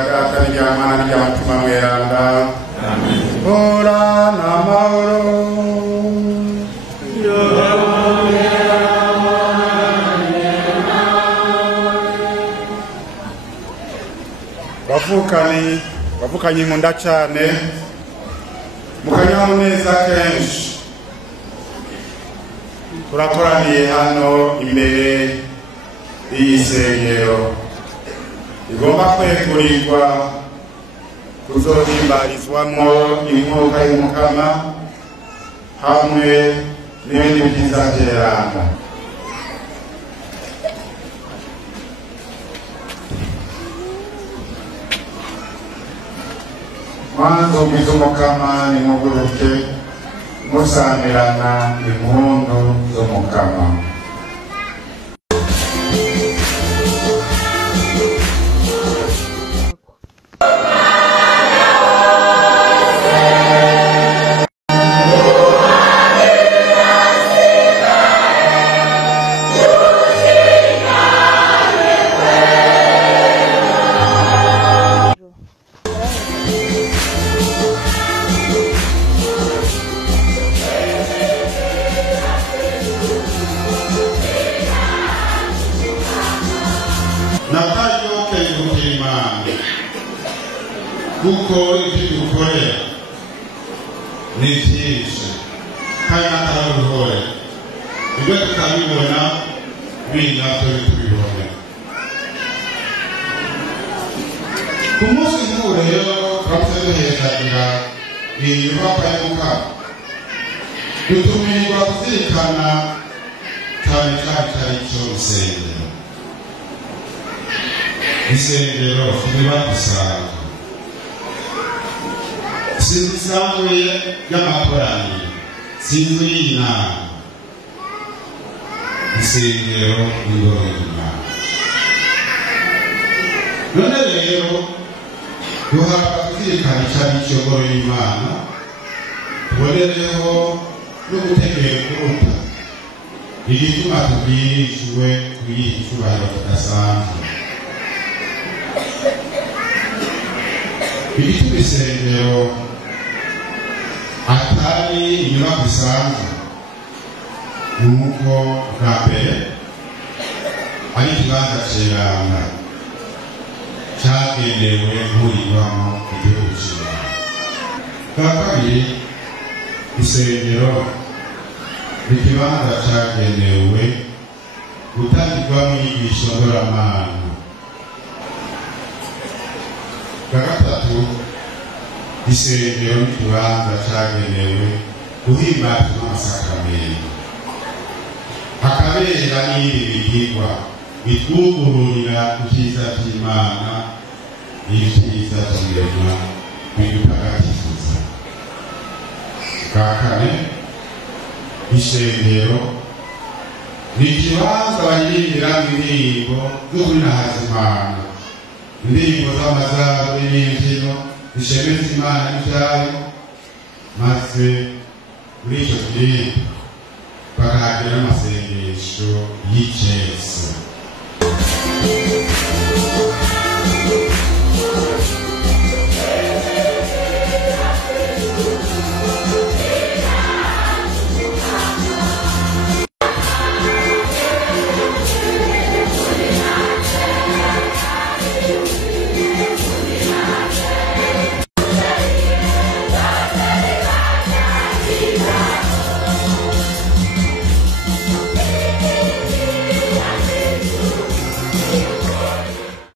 Mana di mutima mweranda ora na mauro bavukanye nkunda cyane mukanyamuneza kenshi turakoraniye hano imbere y'isengero igomba kwegurirwa kuzohimbarizwamo inkuka y'umukama hamwe n'ibindi byiza byeranda. Mwanzo bw'umukama nimuguruke musamirana impundu z'umukama. Natayo kuyimana kuko iby'ukorera ni byinshi kandi n'akaruhore ibyo tukabibona binatwe tubibone. Ku munsi nk'ubu rero turabuze duhezagira iyi nyubakwa y'umukama dutumirirwa kuzirikana cyane cyari cyo rusengero. Isengero tuba gusanga sinzi isanzwe y'amakoraniro, sinzi y'inama. Isengero n'ingoro y'Imana. None rero duhabwa kuzirikana icyari cyo ngoro y'Imana, tubonereho no gutegera kuruta igituma tubwirijwe kuyiha icyubahiro kidasanzwe. Ibituma isengero atari inyubako isanzwe nuko bwa mbere ari ikibanza cy'iranga cyagenewe guhurirwamo igihugu cy'Imana. Bwa kabiri isengero ni ikibanza cyagenewe gutangirwamo inyigisho ngororamana. Gatatu isengero n'ikibanza cyagenewe guhimbaza amasakaramentu, hakabera n'ibindi bigirwa bitwugururira ibyiza by'Imana n'ibyiza by'irema bidutagatifuza. Bwa kane isengero ni ikibanza baririmbiramo indirimbo zo guhimbaza Imana, indirimbo z'amazabu n'imbyino zishemeza Imana n'ibyayo, maze muri icyo gihe bakahagira amasengesho y'icyezo.